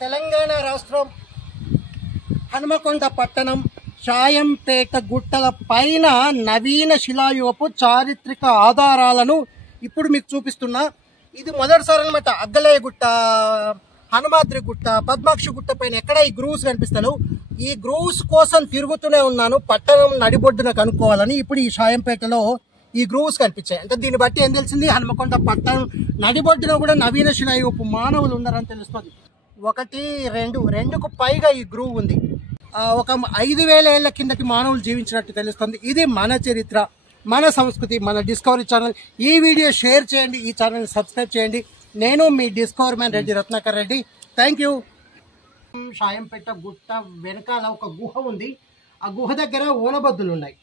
తెలంగాణ రాష్ట్రం హనుమకొండ పట్టణం షాయంపేట గుట్టల పైన నవీన శిలాయుగపు చారిత్రక ఆధారాలను ఇప్పుడు మీకు చూపిస్తున్నా. ఇది మొదటిసారి అనమాట. అగ్గలయ్య గుట్ట, హనుమాద్రి గుట్ట, పద్మాక్షి గుట్ట పైన ఎక్కడ ఈ గ్రూవ్స్ కనిపిస్తాను. ఈ గ్రూవ్స్ కోసం తిరుగుతూనే ఉన్నాను పట్టణం నడిబొడ్డున కనుక్కోవాలని. ఇప్పుడు ఈ షాయంపేటలో ఈ గ్రూవ్స్ కనిపించాయి. అంటే దీన్ని బట్టి ఏం తెలిసింది, హనుమకొండ పట్టణం నడిబొడ్డున కూడా నవీన శిలాయుగపు మానవులు ఉన్నారని తెలుస్తుంది. 1, 2, 2కు పైగా ఈ గ్రూవ్ ఉంది. ఒక 5000 ఏళ్ల కిందటి మానవులు జీవించినట్టు తెలుస్తుంది. ఇది మన చరిత్ర, మన సంస్కృతి, మన డిస్కవరీ ఛానల్. ఈ వీడియో షేర్ చేయండి, ఈ ఛానల్ని సబ్స్క్రైబ్ చేయండి. నేను మీ discover man Reddy Ratnakar Reddy. Thank you. Shayampet గుట్ట వెనకాల ఒక గుహ ఉంది. ఆ గుహ దగ్గర ఓనబద్దులు ఉన్నాయి.